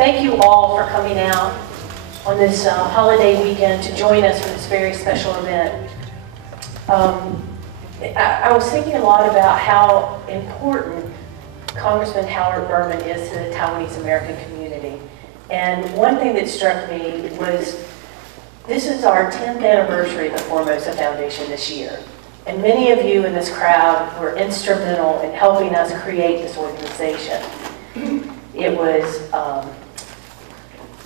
Thank you all for coming out on this holiday weekend to join us for this very special event. I was thinking a lot about how important Congressman Howard Berman is to the Taiwanese American community. And one thing that struck me was this is our 10th anniversary of the Formosa Foundation this year. And many of you in this crowd were instrumental in helping us create this organization. It was,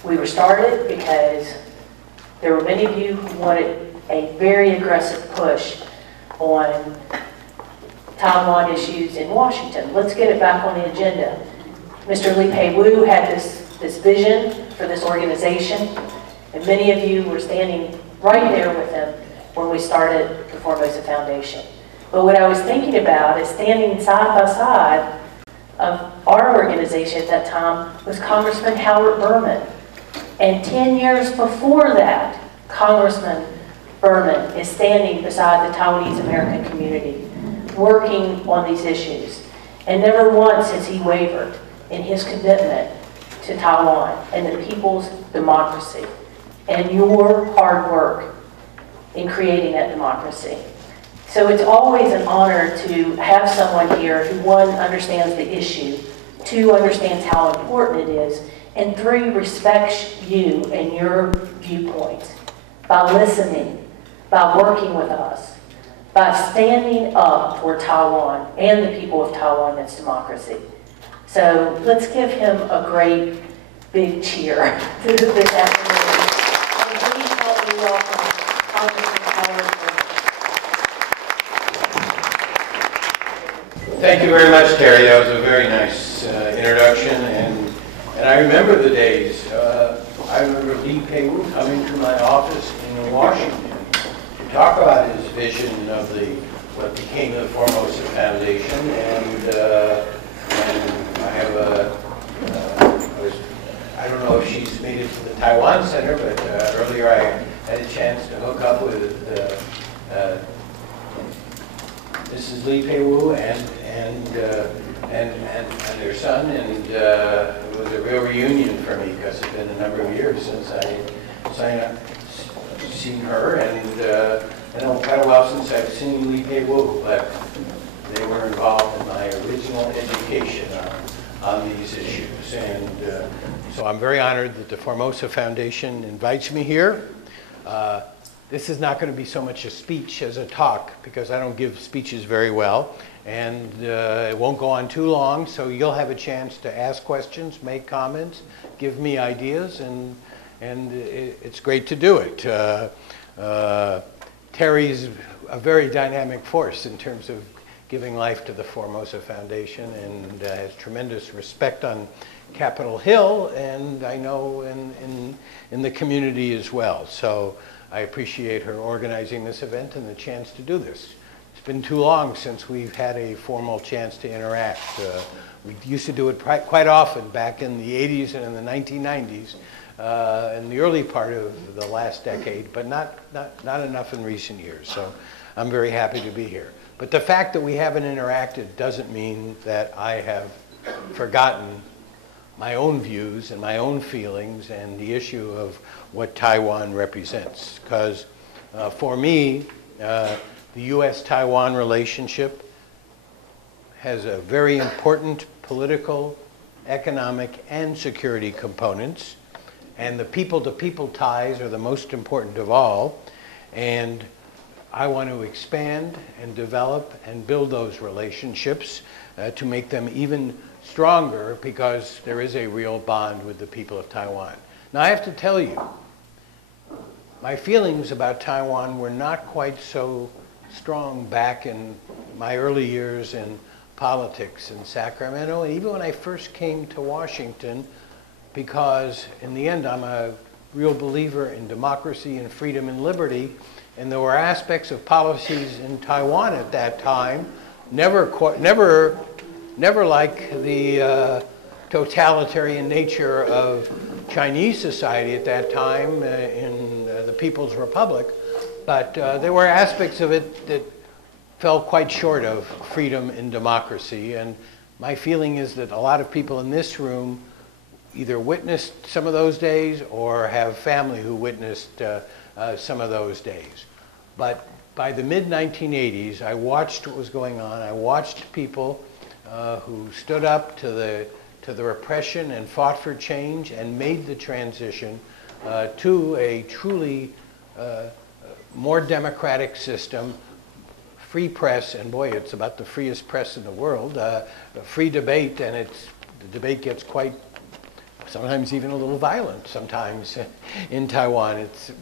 we were started because there were many of you who wanted a very aggressive push on Taiwan issues in Washington. Let's get it back on the agenda. Mr. Lee Pei-Wu had this vision for this organization, and many of you were standing right there with him when we started the Formosa Foundation. But what I was thinking about is standing side by side of our organization at that time was Congressman Howard Berman. And 10 years before that, Congressman Berman is standing beside the Taiwanese American community, working on these issues. And never once has he wavered in his commitment to Taiwan and the people's democracy and your hard work in creating that democracy. So it's always an honor to have someone here who, one, understands the issue, two, understands how important it is, and three, respects you and your viewpoints by listening, by working with us, by standing up for Taiwan and the people of Taiwan and its democracy. So let's give him a great big cheer this afternoon. And please help me welcome Congressman Howard Berman. Thank you very much, Terry. That was a very nice introduction, and I remember the days. I remember Lee Pei-Wu coming to my office in Washington to talk about his vision of what became the Formosa Foundation, and I have I don't know if she's made it to the Taiwan Center, but earlier I had a chance to hook up with Mrs. Lee Pei-Wu and their son, and it was a real reunion for me because it's been a number of years since I seen her, and quite a while since I've seen Lee Pei-Wu, but they were involved in my original education on these issues. And so I'm very honored that the Formosa Foundation invites me here. This is not going to be so much a speech as a talk, because I don't give speeches very well, and it won't go on too long, so you'll have a chance to ask questions, make comments, give me ideas, and it's great to do it. Terry's a very dynamic force in terms of giving life to the Formosa Foundation, and has tremendous respect on Capitol Hill, and I know in the community as well. So I appreciate her organizing this event and the chance to do this. It's been too long since we've had a formal chance to interact. We used to do it quite often back in the 80s and in the 1990s, in the early part of the last decade, but not enough in recent years. So I'm very happy to be here. But the fact that we haven't interacted doesn't mean that I have forgotten my own views and my own feelings and the issue of what Taiwan represents. Because for me, the U.S.-Taiwan relationship has a very important political, economic, and security components. And the people-to-people ties are the most important of all. And I want to expand and develop and build those relationships to make them even stronger, because there is a real bond with the people of Taiwan. Now, I have to tell you, my feelings about Taiwan were not quite so strong back in my early years in politics in Sacramento, and even when I first came to Washington, because in the end, I'm a real believer in democracy and freedom and liberty, and there were aspects of policies in Taiwan at that time, never like the totalitarian nature of Chinese society at that time in the People's Republic, but there were aspects of it that fell quite short of freedom and democracy. And my feeling is that a lot of people in this room either witnessed some of those days or have family who witnessed some of those days. But by the mid-1980s, I watched what was going on. I watched people who stood up to the repression and fought for change and made the transition to a truly more democratic system, free press, and boy, it's about the freest press in the world, free debate, and the debate gets quite, sometimes even a little violent sometimes in Taiwan. It's a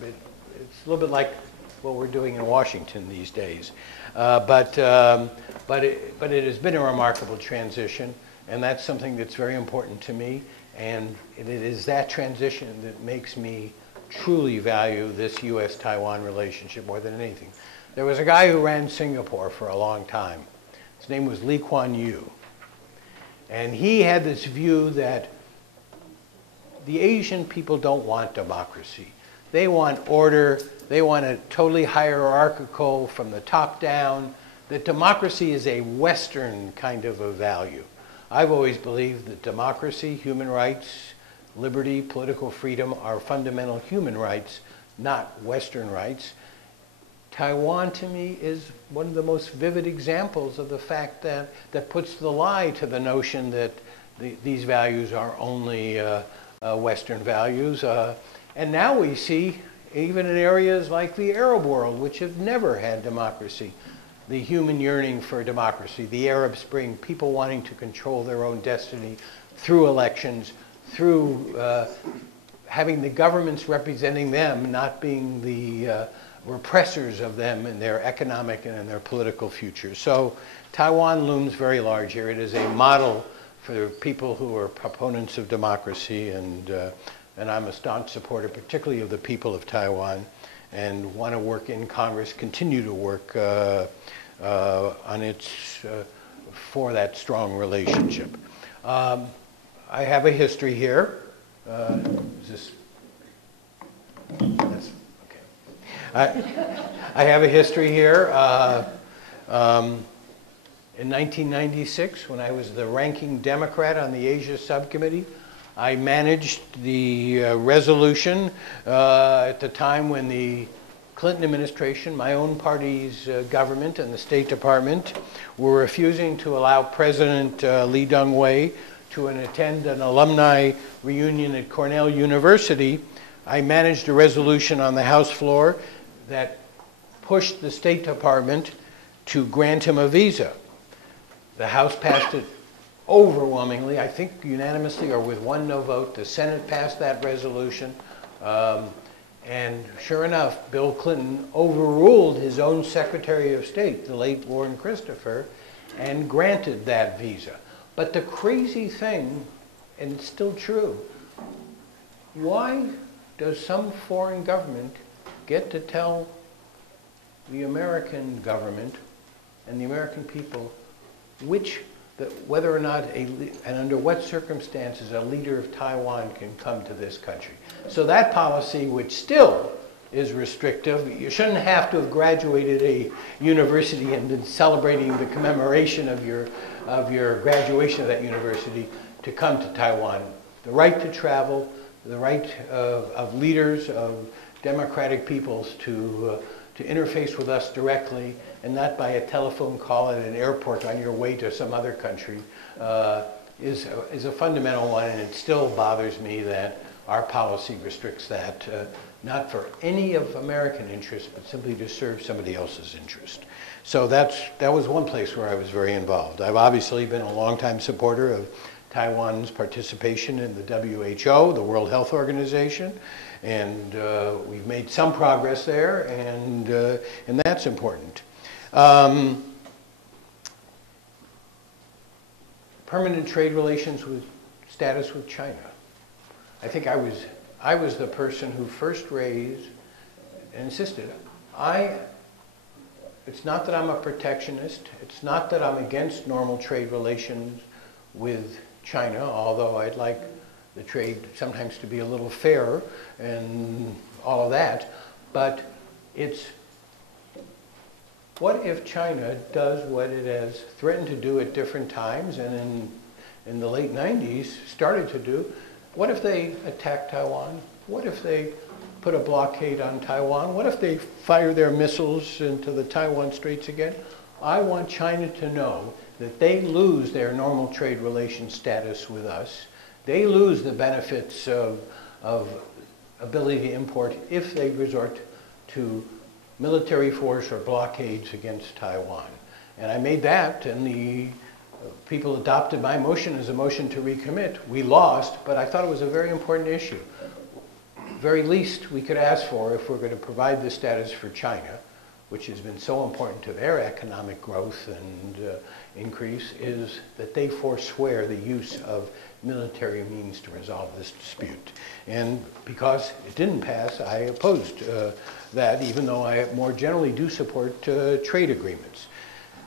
little bit like what we're doing in Washington these days. But it has been a remarkable transition, and that's something that's very important to me, and it is that transition that makes me truly value this U.S.-Taiwan relationship more than anything. There was a guy who ran Singapore for a long time. His name was Lee Kuan Yew. And he had this view that the Asian people don't want democracy. They want order. They want a totally hierarchical, from the top down, that democracy is a Western kind of a value. I've always believed that democracy, human rights, liberty, political freedom are fundamental human rights, not Western rights. Taiwan, to me, is one of the most vivid examples of the fact that puts the lie to the notion that these values are only Western values. And now we see, even in areas like the Arab world, which have never had democracy, the human yearning for democracy, the Arab Spring, people wanting to control their own destiny through elections, through having the governments representing them, not being the repressors of them in their economic and in their political future. So Taiwan looms very large here. It is a model for people who are proponents of democracy, and I'm a staunch supporter, particularly of the people of Taiwan, and want to work in Congress, continue to work on its, for that strong relationship. I have a history here. Is this, that's, I have a history here. In 1996, when I was the ranking Democrat on the Asia Subcommittee, I managed the resolution at the time when the Clinton administration, my own party's government and the State Department were refusing to allow President Lee Teng-hui to attend an alumni reunion at Cornell University. I managed a resolution on the House floor that pushed the State Department to grant him a visa. The House passed it overwhelmingly, I think unanimously or with one no vote. The Senate passed that resolution. And sure enough, Bill Clinton overruled his own Secretary of State, the late Warren Christopher, and granted that visa. But the crazy thing, and it's still true, why does some foreign government get to tell the American government and the American people whether or not, and under what circumstances, a leader of Taiwan can come to this country? So that policy, which still is restrictive, you shouldn't have to have graduated a university and been celebrating the commemoration of your graduation of that university to come to Taiwan. The right to travel, the right of leaders, of democratic peoples to interface with us directly, and not by a telephone call at an airport on your way to some other country, is a fundamental one, and it still bothers me that our policy restricts that, not for any of American interests, but simply to serve somebody else's interest. So that was one place where I was very involved. I've obviously been a longtime supporter of Taiwan's participation in the WHO, the World Health Organization, and we've made some progress there, and that's important. Permanent trade relations status with China. I think I was the person who first raised and insisted. It's not that I'm a protectionist. It's not that I'm against normal trade relations with China, although I'd like the trade sometimes to be a little fairer and all of that. But it's, what if China does what it has threatened to do at different times, and in the late 90s started to do, What if they attack Taiwan? What if they put a blockade on Taiwan? What if they fire their missiles into the Taiwan Straits again? I want China to know that they lose their normal trade relation status with us. They lose the benefits of ability to import if they resort to military force or blockades against Taiwan. And I made that, and the people adopted my motion as a motion to recommit. We lost, but I thought it was a very important issue. Very least we could ask for, if we're going to provide this status for China, which has been so important to their economic growth and increase, is that they forswear the use of military means to resolve this dispute. And because it didn't pass, I opposed that, even though I more generally do support trade agreements.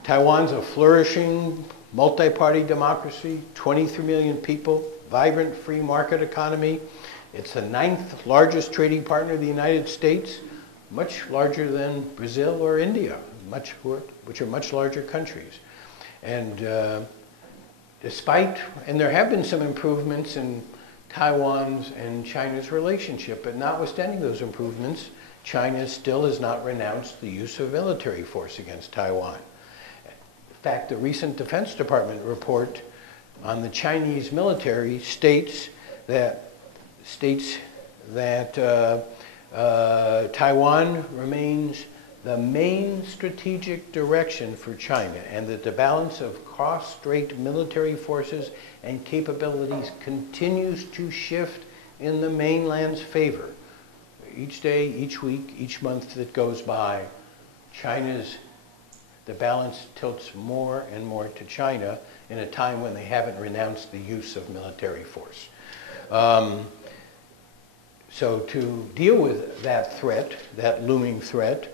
Taiwan's a flourishing multi-party democracy, 23 million people, vibrant free market economy. It's the 9th largest trading partner of the United States, much larger than Brazil or India, which are much larger countries. And and there have been some improvements in Taiwan's and China's relationship, but notwithstanding those improvements, China still has not renounced the use of military force against Taiwan. In fact, the recent Defense Department report on the Chinese military states that Taiwan remains the main strategic direction for China, and that the balance of cross-strait military forces and capabilities continues to shift in the mainland's favor. Each day, each week, each month that goes by, the balance tilts more and more to China in a time when they haven't renounced the use of military force. So to deal with that threat, that looming threat,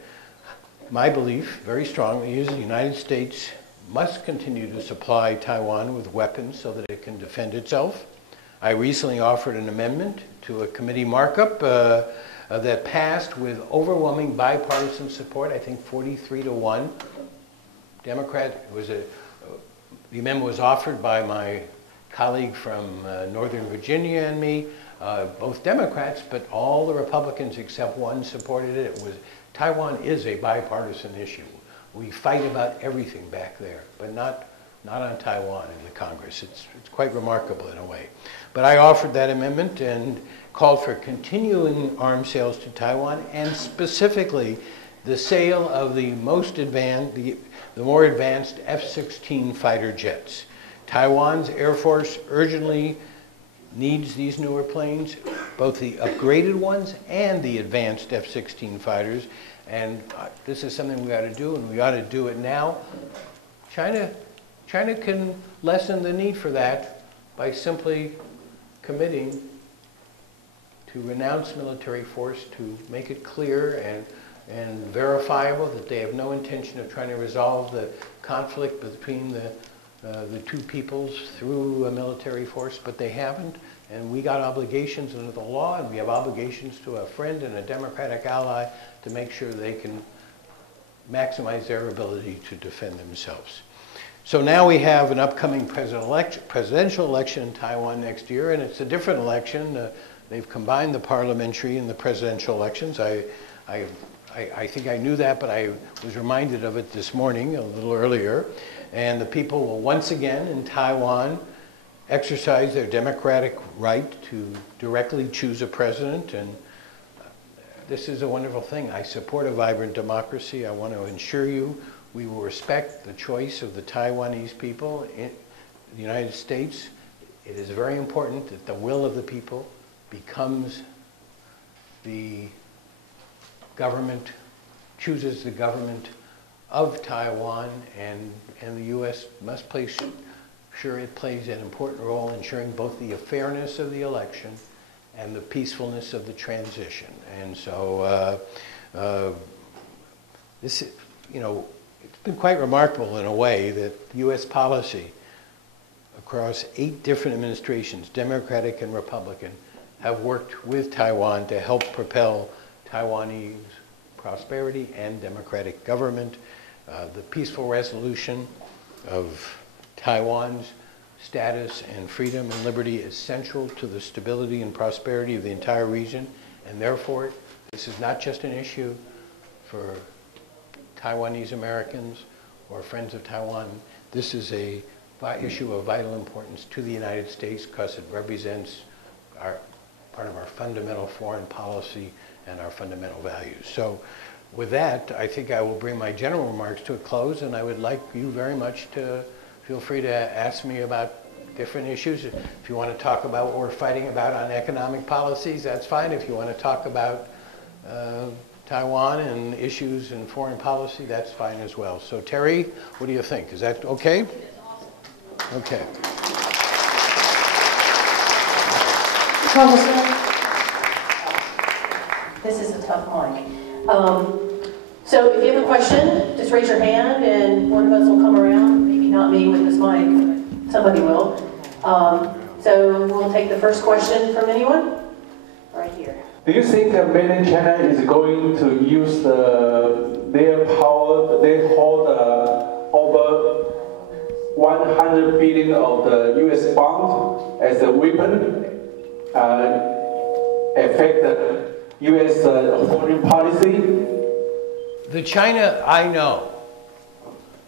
my belief, very strongly, is the United States must continue to supply Taiwan with weapons so that it can defend itself. I recently offered an amendment to a committee markup that passed with overwhelming bipartisan support, I think 43-1. The amendment was offered by my colleague from Northern Virginia and me, both Democrats, but all the Republicans except one supported it. Taiwan is a bipartisan issue. We fight about everything back there, but not on Taiwan in the Congress. It's quite remarkable in a way. But I offered that amendment and called for continuing arms sales to Taiwan, and specifically the sale of the more advanced F-16 fighter jets. Taiwan's Air Force urgently needs these newer planes, both the upgraded ones and the advanced F-16 fighters. And this is something we ought to do, and we ought to do it now. China can lessen the need for that by simply committing to renounce military force, to make it clear and verifiable that they have no intention of trying to resolve the conflict between the two peoples through a military force, but they haven't. And we got obligations under the law, and we have obligations to a friend and a Democratic ally to make sure they can maximize their ability to defend themselves. So now we have an upcoming presidential election in Taiwan next year, and it's a different election. They've combined the parliamentary and the presidential elections. I think I knew that, but I was reminded of it this morning, a little earlier. And the people will once again in Taiwan exercise their democratic right to directly choose a president. And this is a wonderful thing. I support a vibrant democracy. I want to assure you we will respect the choice of the Taiwanese people in the United States. It is very important that the will of the people becomes the government, chooses the government of Taiwan, and the U.S. must sure it plays an important role in ensuring both the fairness of the election and the peacefulness of the transition. And so this, it's been quite remarkable in a way that U.S. policy across 8 different administrations, Democratic and Republican, have worked with Taiwan to help propel Taiwanese prosperity and democratic government. The peaceful resolution of Taiwan's status and freedom and liberty is central to the stability and prosperity of the entire region, and therefore this is not just an issue for Taiwanese Americans or friends of Taiwan. This is a issue of vital importance to the United States because it represents part of our fundamental foreign policy and our fundamental values. So with that, I think I will bring my general remarks to a close, and I would like you very much to feel free to ask me about different issues. If you want to talk about what we're fighting about on economic policies, that's fine. If you want to talk about Taiwan and issues in foreign policy, that's fine as well. So Terry, what do you think? Is that okay? Okay. Congressman, this is a tough mic. So if you have a question, just raise your hand and one of us will come around. Maybe not me with this mic, but somebody will. So we'll take the first question from anyone. Right here. Do you think that Mandarin China is going to use their power? They hold over 100 billion of the U.S. bond as a weapon, affect the U.S. Foreign policy? The China I know,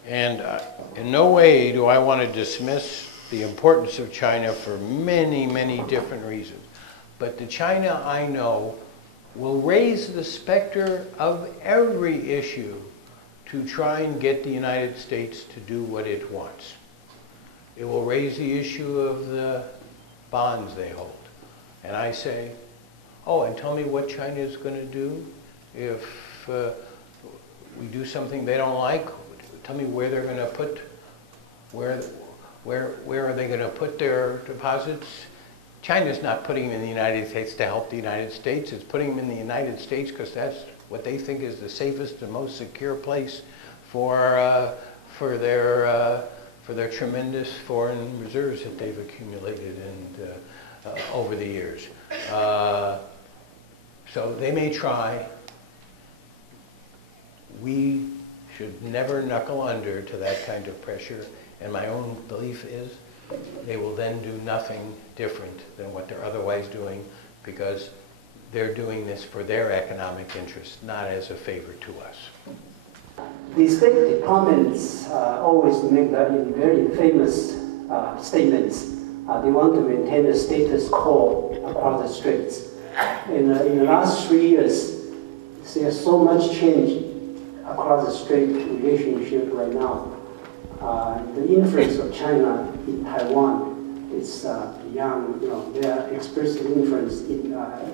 and in no way do I want to dismiss the importance of China for many, many different reasons. But the China I know will raise the specter of every issue to try and get the United States to do what it wants. It will raise the issue of the bonds they hold. And I say, oh, and tell me what China is going to do if we do something they don't like. Tell me where they're going to put, where are they going to put their deposits? China's not putting them in the United States to help the United States. It's putting them in the United States because that's what they think is the safest and most secure place for their tremendous foreign reserves that they've accumulated over the years. So they may try. We should never knuckle under to that kind of pressure. And my own belief is they will then do nothing different than what they're otherwise doing because they're doing this for their economic interests, not as a favor to us. The State Departments always make that in very famous statements. They want to maintain the status quo across the straits. In the last 3 years, there's so much change across the strait relationship right now. The influence of China in Taiwan is beyond, their expressive influence,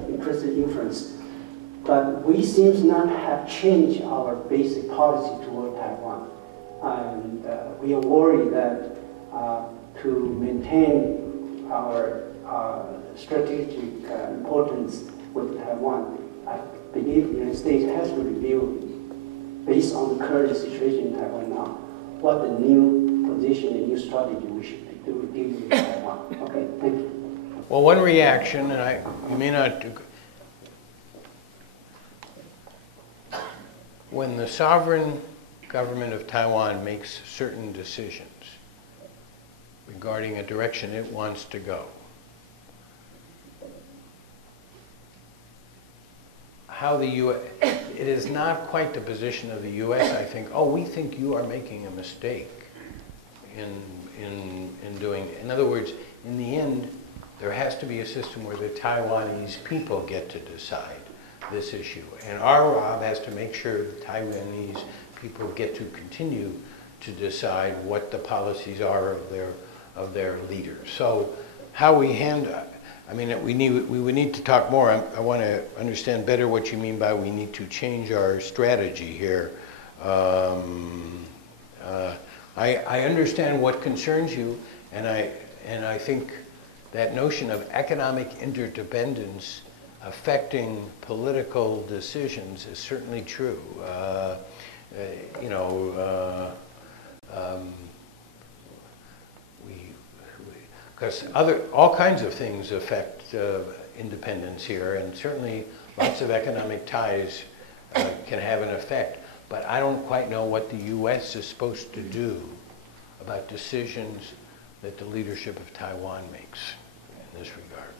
impressive influence. But we seem to not have changed our basic policy toward Taiwan. And we are worried that to maintain our strategic importance with Taiwan, I believe the United States has to review, based on the current situation in Taiwan now, what the new position and new strategy we should do dealing with Taiwan. Okay, thank you. Well, one reaction, and you may not, when the sovereign government of Taiwan makes certain decisions regarding a direction it wants to go, how the U.S., it is not quite the position of the U.S., I think, oh, we think you are making a mistake in doing it. In other words, in the end, there has to be a system where the Taiwanese people get to decide this issue. And our job has to make sure the Taiwanese people get to continue to decide what the policies are of their leaders. So how we handle, I mean, we would need to talk more. I want to understand better what you mean by we need to change our strategy here. I understand what concerns you, and I think that notion of economic interdependence affecting political decisions is certainly true. Because all kinds of things affect independence here, and certainly lots of economic ties can have an effect. But I don't quite know what the U.S. is supposed to do about decisions that the leadership of Taiwan makes in this regard.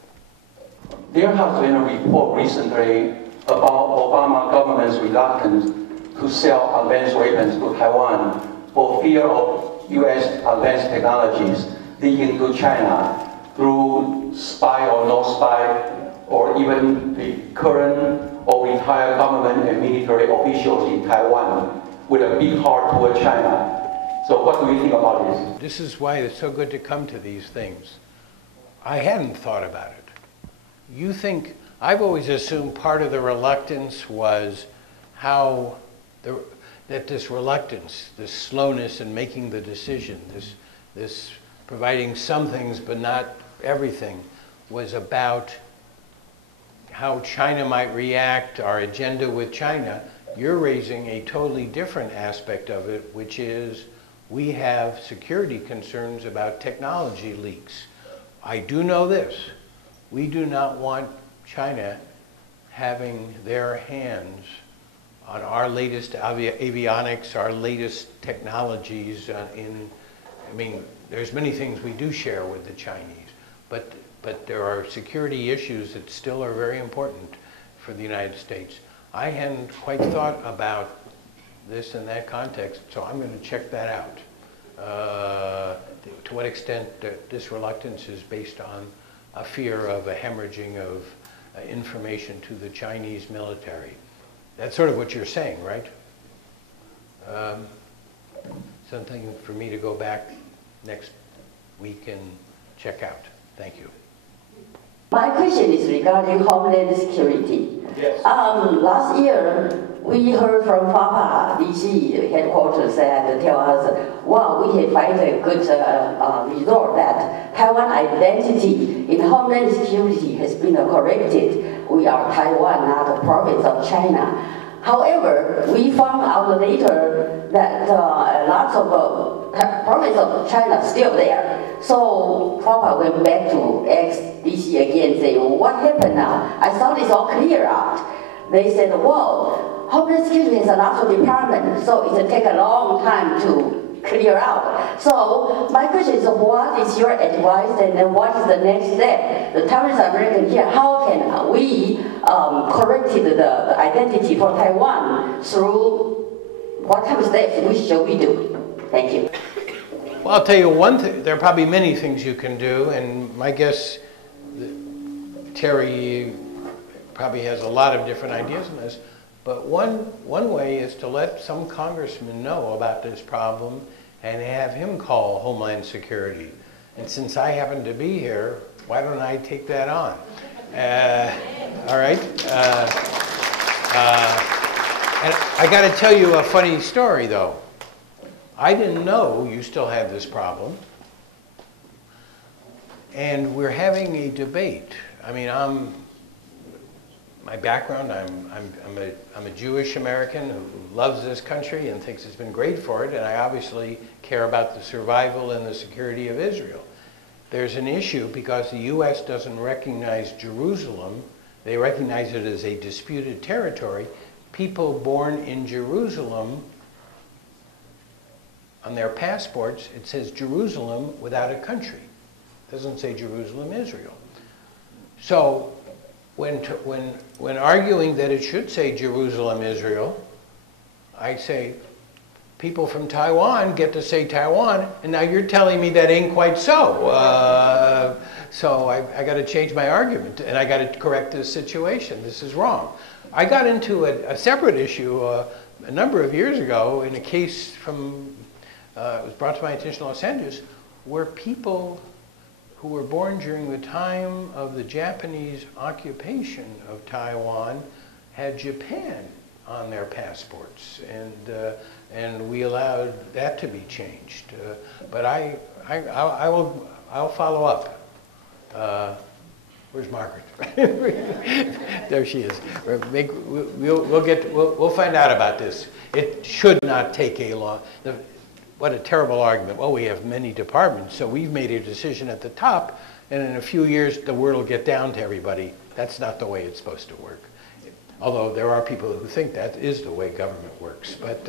There has been a report recently about Obama government's reluctance to sell advanced weapons to Taiwan for fear of U.S. advanced technologies leaking to China through spy or no spy, or even the current or retired government and military officials in Taiwan with a big heart toward China. So what do you think about this? This is why it's so good to come to these things. I hadn't thought about it. You think, I've always assumed part of the reluctance was that this reluctance, this slowness in making the decision, this providing some things but not everything, was about how China might react, our agenda with China. You're raising a totally different aspect of it, which is we have security concerns about technology leaks. I do know this. We do not want China having their hands on our latest avionics, our latest technologies I mean, there's many things we do share with the Chinese, but there are security issues that still are very important for the United States. I hadn't quite thought about this in that context, so I'm going to check that out. To what extent this reluctance is based on a fear of a hemorrhaging of information to the Chinese military. That's sort of what you're saying, right? Something for me to go back next week and check out. Thank you. My question is regarding Homeland Security. Yes. Last year, we heard from FAPA DC headquarters and tell us, wow, we can find a good result that Taiwan identity in Homeland Security has been corrected. We are Taiwan, not a province of China. However, we found out later that lots of province of China still there. So FAPA went back to ask DC again, say, well, what happened now? I thought it's all clear out. They said, well, Homeland Security has a lot of departments, so it will take a long time to clear out. So my question is, what is your advice and then what is the next step? The Taiwanese American here, how can we correct the identity for Taiwan through what type of steps should we do? Thank you. Well, I'll tell you one thing. There are probably many things you can do, and my guess, Terry probably has a lot of different ideas on this. But one way is to let some congressman know about this problem and have him call Homeland Security. And since I happen to be here, why don't I take that on? All right. And I got to tell you a funny story, though. I didn't know you still had this problem. And we're having a debate. I mean, my background, I'm a Jewish American who loves this country and thinks it's been great for it, and I obviously care about the survival and the security of Israel. There's an issue because the U.S. doesn't recognize Jerusalem. They recognize it as a disputed territory. People born in Jerusalem, on their passports, it says Jerusalem without a country. It doesn't say Jerusalem, Israel. So when arguing that it should say Jerusalem, Israel, I say people from Taiwan get to say Taiwan, and now you're telling me that ain't quite so. So I got to change my argument, and I got to correct this situation. This is wrong. I got into a separate issue a number of years ago in a case from, it was brought to my attention in Los Angeles, where people who were born during the time of the Japanese occupation of Taiwan had Japan on their passports, and we allowed that to be changed. But I'll follow up. Where's Margaret? There she is. We'll find out about this. It should not take a long. What a terrible argument. Well, we have many departments, so we've made a decision at the top, and in a few years, the word will get down to everybody. That's not the way it's supposed to work. Although there are people who think that is the way government works, but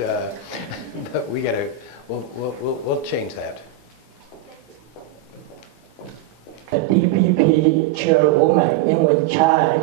we gotta, we'll change that. The DPP chairwoman, Ing-wen Chai,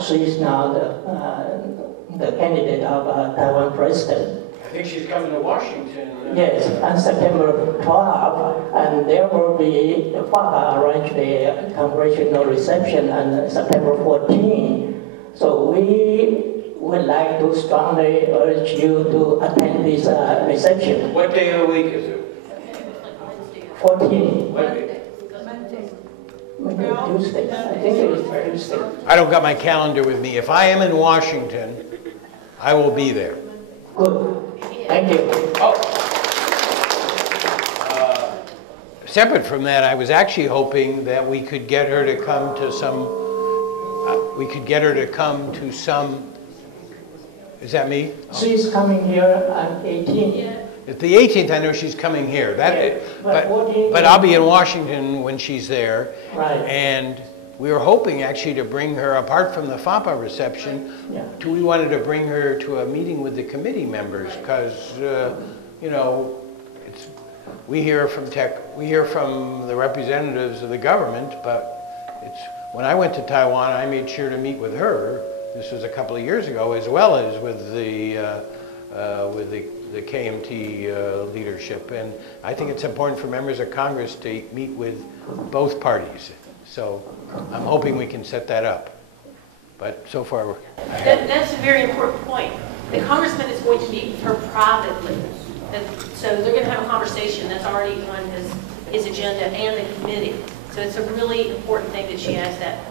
she is now the candidate of Taiwan president. I think she's coming to Washington. Yes, on September 12, and there will be FAPA arrange the congressional reception on September 14. So we would like to strongly urge you to attend this reception. What day of the week is it? 14. What? Maybe Tuesday. I think it is Tuesday. I don't got my calendar with me. If I am in Washington, I will be there. Good. Thank you. Oh. Separate from that, I was actually hoping that we could get her to come to some. Is that me? She's coming here on 18th. At the 18th, I know she's coming here. But I'll be in Washington when she's there. Right. And we were hoping actually to bring her, apart from the FAPA reception, we wanted to bring her to a meeting with the committee members because, you know, we hear from the representatives of the government, but when I went to Taiwan, I made sure to meet with her. This was a couple of years ago, as well as with the KMT leadership, and I think it's important for members of Congress to meet with both parties. So I'm hoping we can set that up. But so far, that's a very important point. The congressman is going to meet with her privately, so they're going to have a conversation that's already on his agenda and the committee. So it's a really important thing that she has that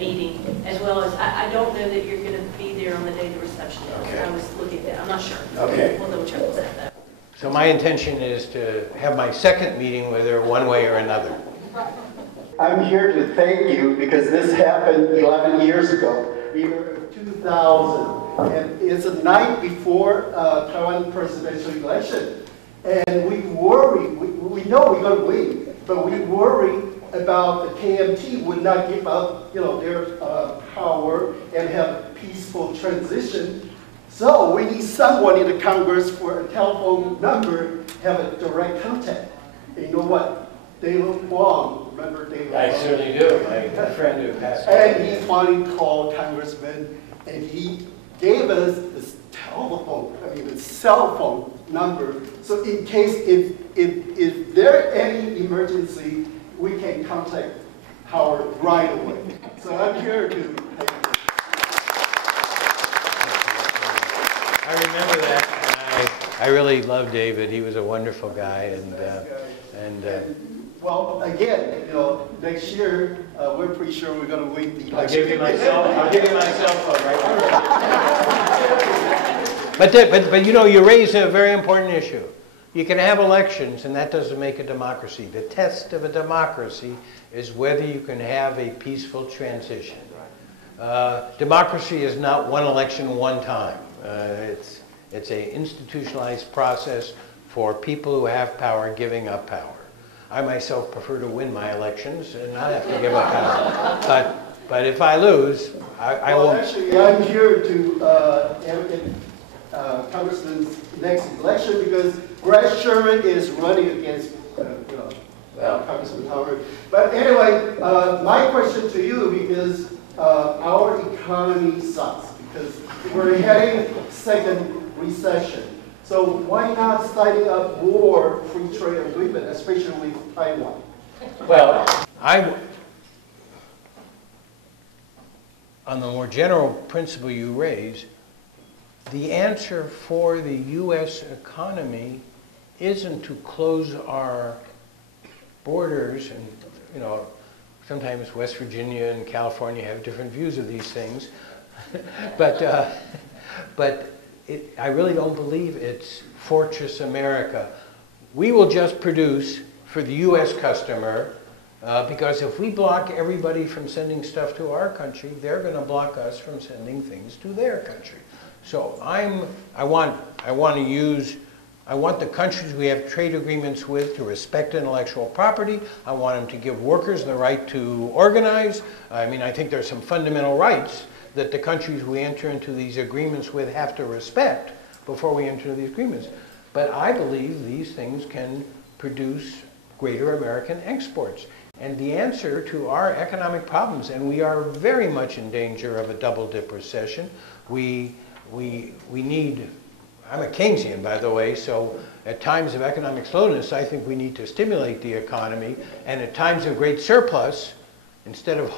meeting, as well as I don't know that you're going to be there on the day of the reception. Okay. I was looking at that. I'm not sure. Okay. We'll double check with that. So my intention is to have my second meeting with her one way or another. I'm here to thank you because this happened 11 years ago, year 2000, and it's the night before Taiwan presidential election. And we worry, we know we're going to win, but we worry about the KMT would not give up, their power and have a peaceful transition. So we need someone in the Congress for a telephone number, have a direct contact. And you know what? David Wong, remember David Wong? I certainly do, my friend who passed away. And he finally called Congressman, and he gave us this the cell phone number. So in case if there any emergency, we can contact Howard right away. So I'm here to thank you. I remember that. I really love David. He was a wonderful guy, well, again, next year we're pretty sure we're going to win the election. I'll give you my cell phone right now. But you raise a very important issue. You can have elections, and that doesn't make a democracy. The test of a democracy is whether you can have a peaceful transition. Democracy is not one election, one time. It's an institutionalized process for people who have power giving up power. I myself prefer to win my elections and not have to give up power. But if I lose, I won't. Actually, I'm here to advocate Congressman's next election because Brad Sherman is running against Congressman Howard. But anyway, my question to you, because our economy sucks, because we're heading second recession. So why not signing up more free trade agreement, especially with Taiwan? Well, on the more general principle you raise, the answer for the U.S. economy isn't to close our borders, and sometimes West Virginia and California have different views of these things, but I really don't believe it's Fortress America. We will just produce for the U.S. customer because if we block everybody from sending stuff to our country, they're going to block us from sending things to their country. So I want the countries we have trade agreements with to respect intellectual property. I want them to give workers the right to organize. I mean, I think there's some fundamental rights that the countries we enter into these agreements with have to respect before we enter these agreements. But I believe these things can produce greater American exports. and the answer to our economic problems. And we are very much in danger of a double-dip recession. We need, I'm a Keynesian, by the way, so at times of economic slowness, I think we need to stimulate the economy, and at times of great surplus, instead of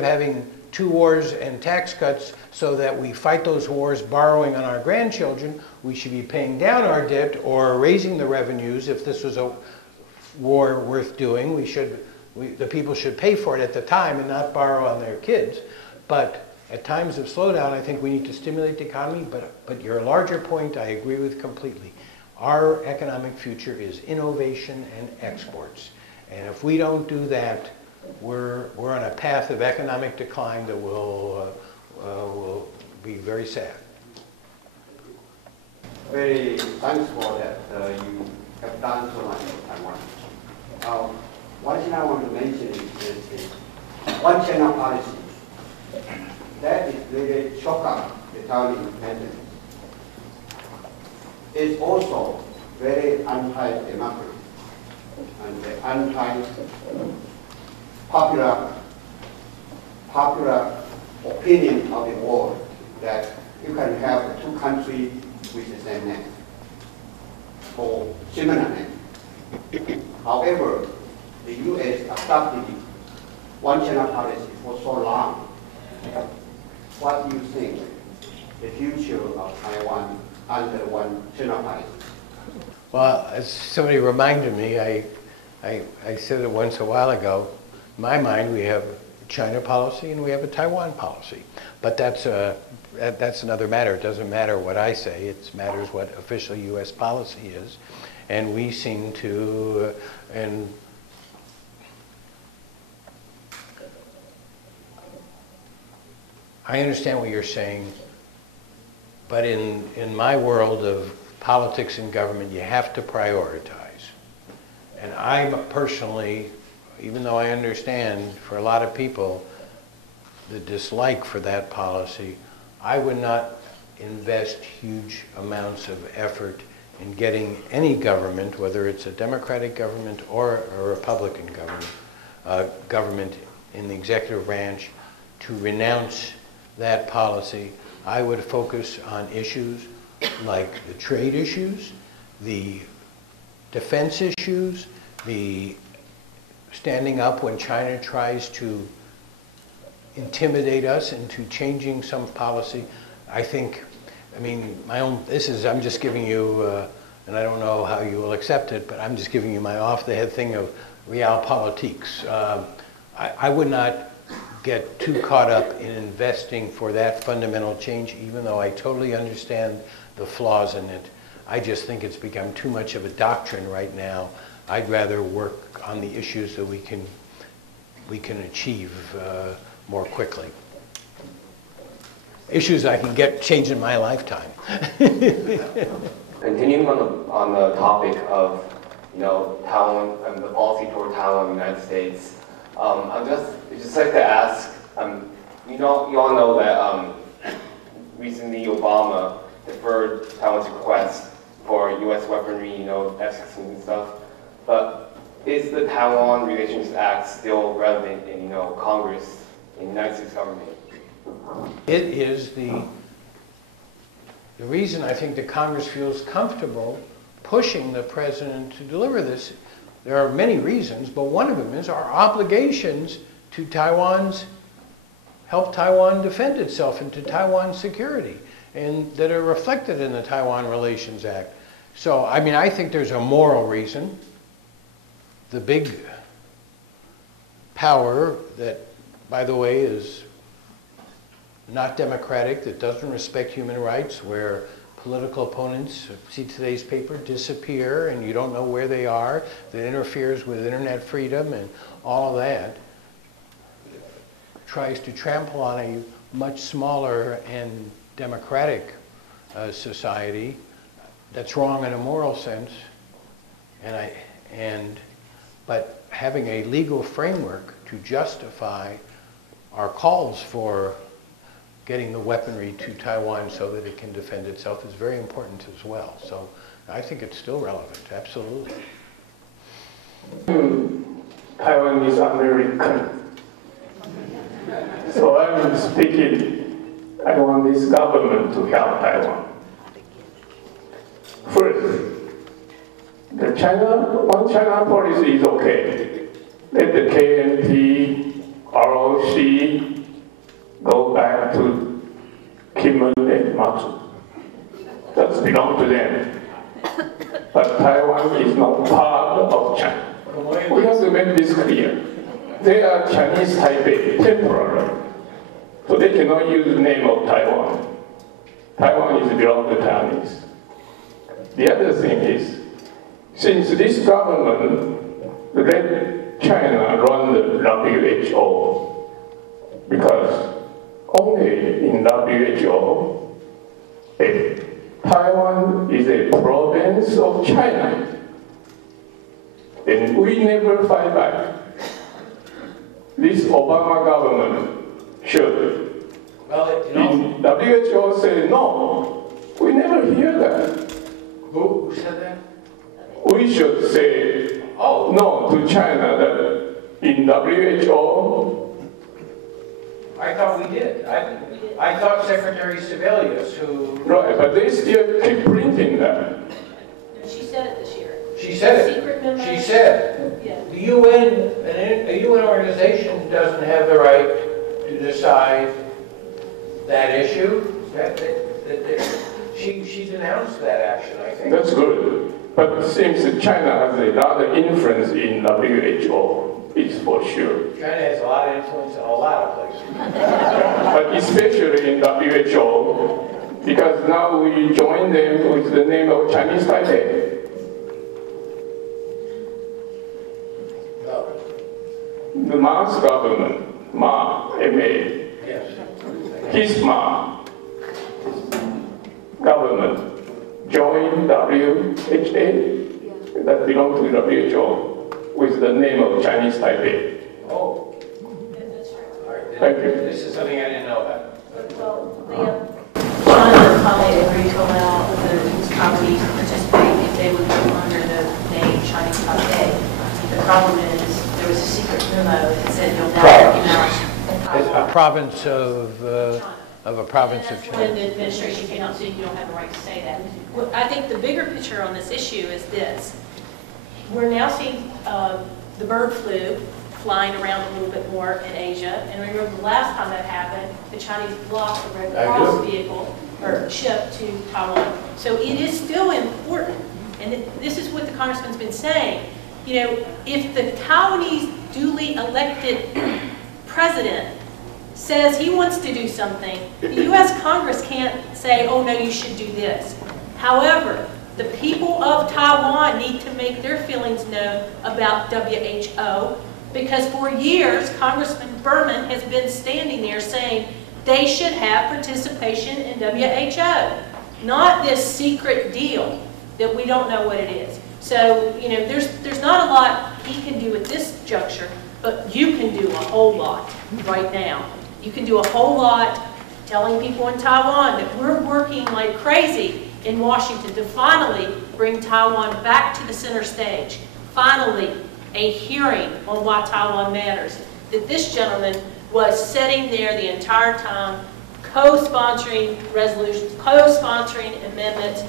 having 2 wars and tax cuts so that we fight those wars borrowing on our grandchildren, we should be paying down our debt or raising the revenues. If this was a war worth doing, the people should pay for it at the time and not borrow on their kids. But at times of slowdown, I think we need to stimulate the economy, but your larger point I agree with completely. Our economic future is innovation and exports. And if we don't do that, we're on a path of economic decline that will be very sad. Very thanks for that. You have done so much for Taiwan. One thing I want to mention is the one China policy. That is really shocking the Taiwan independence. It's also very anti-democratic and anti-popular opinion of the world that you can have 2 countries with the same name or similar name. However, the U.S. adopted one China policy for so long. What do you think the future of Taiwan under one China policy? Well, as somebody reminded me, I said it once a while ago, in my mind we have a China policy and we have a Taiwan policy. But that's another matter. It doesn't matter what I say, it matters what official U.S. policy is. And we seem to, and I understand what you're saying, but in my world of politics and government, you have to prioritize. And I personally, even though I understand for a lot of people the dislike for that policy, I would not invest huge amounts of effort in getting any government, whether it's a Democratic government or a Republican government in the executive branch, to renounce that policy. I would focus on issues like the trade issues, the defense issues, the standing up when China tries to intimidate us into changing some policy. I think, I mean, I'm just giving you, and I don't know how you will accept it, but I'm just giving you my off-the-head thing of realpolitik. I would not get too caught up in investing for that fundamental change, even though I totally understand the flaws in it. I just think it's become too much of a doctrine right now. I'd rather work on the issues that we can achieve more quickly. Issues I can get changed in my lifetime. Continuing on the topic of, Taiwan and the policy toward Taiwan and the United States, I'd just like to ask, you all know that recently Obama deferred Taiwan's request for U.S. weaponry, F-16 and stuff. But is the Taiwan Relations Act still relevant in, Congress, in the United States government? It is the reason I think that Congress feels comfortable pushing the president to deliver this. There are many reasons, but one of them is our obligations to help Taiwan defend itself and to Taiwan's security, and that are reflected in the Taiwan Relations Act. So, I mean, I think there's a moral reason. The big power that, by the way, is not democratic, that doesn't respect human rights, where political opponents, see today's paper, disappear and you don't know where they are, that interferes with internet freedom and all of that, tries to trample on a much smaller and democratic society. That's wrong in a moral sense, but having a legal framework to justify our calls for getting the weaponry to Taiwan so that it can defend itself is very important as well. So I think it's still relevant, absolutely. Taiwanese American. So I'm speaking, I want this government to help Taiwan. First, the One China policy is okay. Let the KMT, ROC go back to Kim and Matsu. That belongs to them. But Taiwan is not part of China. We have to make this clear. They are Chinese Taipei, temporary. So they cannot use the name of Taiwan. Taiwan is belong to Taiwanese. The other thing is, since this government let China run the WHO, because only in WHO, Taiwan is a province of China, and we never fight back. This Obama government should. Well, in WHO say no. We never hear that. Who said that? We should say no to China that in WHO. I thought we did. I thought Secretary Sebelius, who... Right, but they still keep printing that. She said it this year. She said Secret memo. it. She said, Yeah. the UN, a UN organization doesn't have the right to decide that issue. She denounced that action, I think. That's good. But it seems that China has a lot of influence in WHO, it's for sure. China has a lot of influence in a lot of places. But especially in WHO, because now we join them with the name of Chinese Taipei. The Ma's government, Ma, M.A., Yes. his Ma government joined WHA, that belongs to WHO, with the name of Chinese Taipei. Oh. That's right. All right. Thank you. This is something I didn't know about. Well, China finally agreed to allow the Taiwanese to participate if they would come under the name Chinese Taipei. The problem is there was a secret memo that said you'll now recognize A province of a province of When China. the administration came out, saying you don't have the right to say that. Well, I think the bigger picture on this issue is this. We're now seeing the bird flu flying around a little bit more in Asia. And remember the last time that happened, the Chinese blocked the Red Cross vehicle or ship to Taiwan. So it is still important. And this is what the Congressman's been saying. You know, if the Taiwanese duly elected president says he wants to do something, the U.S. Congress can't say, oh, no, you should do this. However, the people of Taiwan need to make their feelings known about WHO because for years, Congressman Berman has been standing there saying they should have participation in WHO, not this secret deal that we don't know what it is. So, you know, there's not a lot he can do at this juncture, but you can do a whole lot right now. You can do a whole lot telling people in Taiwan that we're working like crazy in Washington to finally bring Taiwan back to the center stage. Finally, a hearing on why Taiwan matters. That this gentleman was sitting there the entire time, co-sponsoring resolutions, co-sponsoring amendments,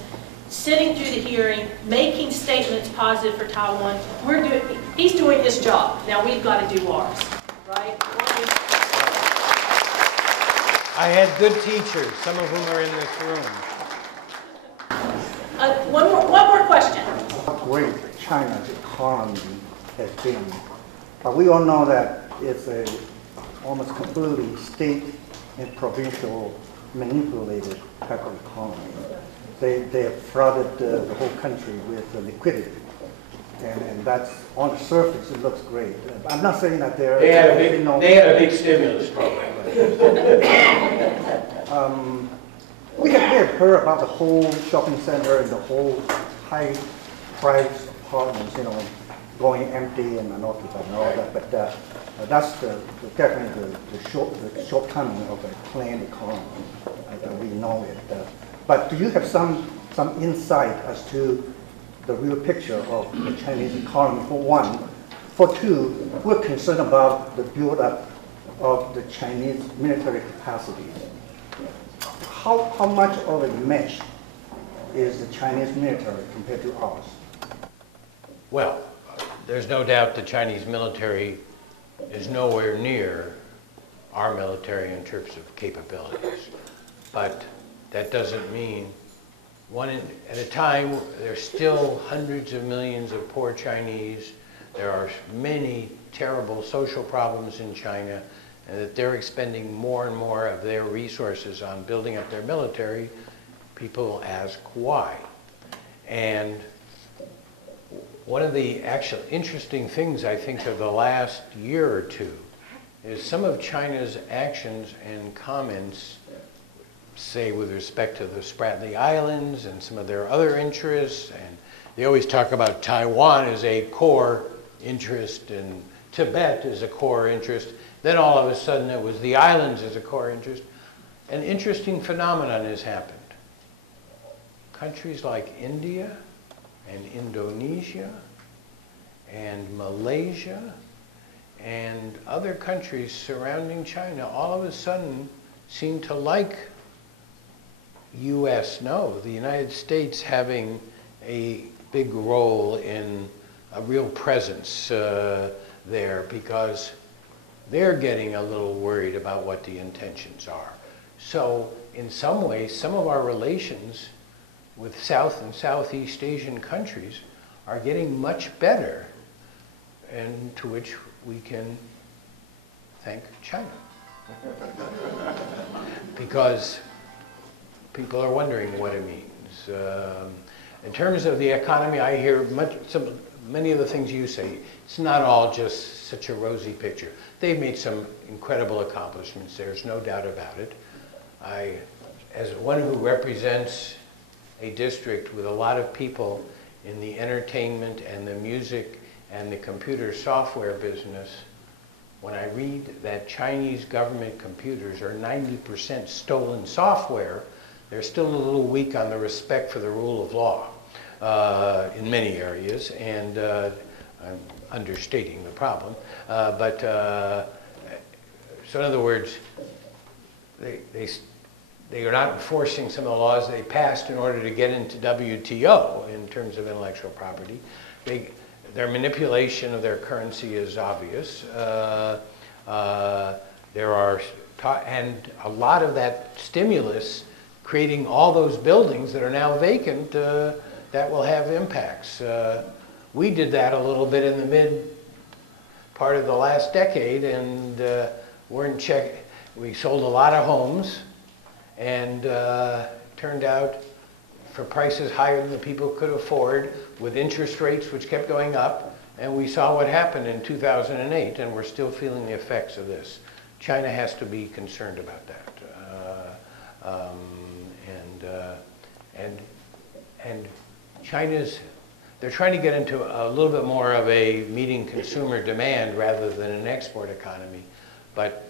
sitting through the hearing, making statements positive for Taiwan. He's doing his job. Now we've got to do ours, right? I had good teachers, some of whom are in this room. One more question. How great China's economy has been. But we all know that it's a almost completely state and provincial manipulated type of economy. They have flooded the whole country with liquidity. And that's, on the surface, it looks great. I'm not saying that They had a big stimulus program. We have heard about the whole shopping center and the whole high-price apartments, you know, going empty and all that. But that's definitely the shortcoming of a planned economy. We know it. But do you have some insight as to the real picture of the Chinese economy? For one, For two, we're concerned about the build-up of the Chinese military capacity. How much of a mesh is the Chinese military compared to ours? Well, there's no doubt the Chinese military is nowhere near our military in terms of capabilities. But that doesn't mean at a time, there's still hundreds of millions of poor Chinese. There are many terrible social problems in China, and that they're expending more and more of their resources on building up their military. People ask why. And one of the actual interesting things, I think, of the last year or two is some of China's actions and comments, say with respect to the Spratly Islands and some of their other interests, and they always talk about Taiwan as a core interest and Tibet as a core interest. Then all of a sudden it was the islands as a core interest. An interesting phenomenon has happened. Countries like India and Indonesia and Malaysia and other countries surrounding China all of a sudden seem to like the United States having a big role in a real presence there, because they're getting a little worried about what the intentions are. So in some ways, some of our relations with South and Southeast Asian countries are getting much better, and to which we can thank China. Because people are wondering what it means. In terms of the economy, I hear many of the things you say. It's not all just such a rosy picture. They've made some incredible accomplishments, there's no doubt about it. As one who represents a district with a lot of people in the entertainment and the music and the computer software business, when I read that Chinese government computers are 90% stolen software, they're still a little weak on the respect for the rule of law in many areas, and I'm understating the problem. So in other words, they are not enforcing some of the laws they passed in order to get into WTO in terms of intellectual property. Their manipulation of their currency is obvious. And a lot of that stimulus creating all those buildings that are now vacant, that will have impacts. We did that a little bit in the mid part of the last decade, and we sold a lot of homes, and turned out for prices higher than the people could afford, with interest rates which kept going up, and we saw what happened in 2008, and we're still feeling the effects of this. China has to be concerned about that. And they're trying to get into a little bit more of a meeting consumer demand rather than an export economy. But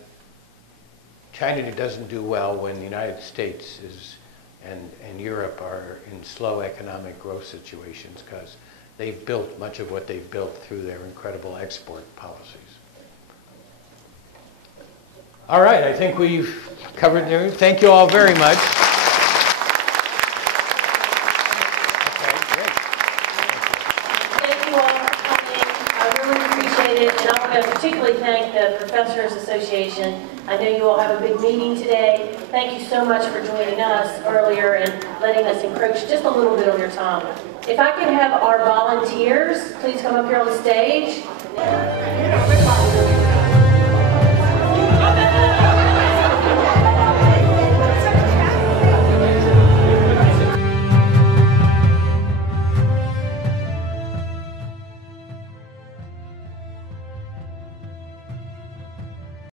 China doesn't do well when the United States and Europe are in slow economic growth situations, because they've built much of what they've built through their incredible export policies. All right, I think we've covered it. Thank you all very much. And I want to particularly thank the Professors Association. I know you all have a big meeting today. Thank you so much for joining us earlier and letting us encroach just a little bit on your time. If I could have our volunteers please come up here on the stage.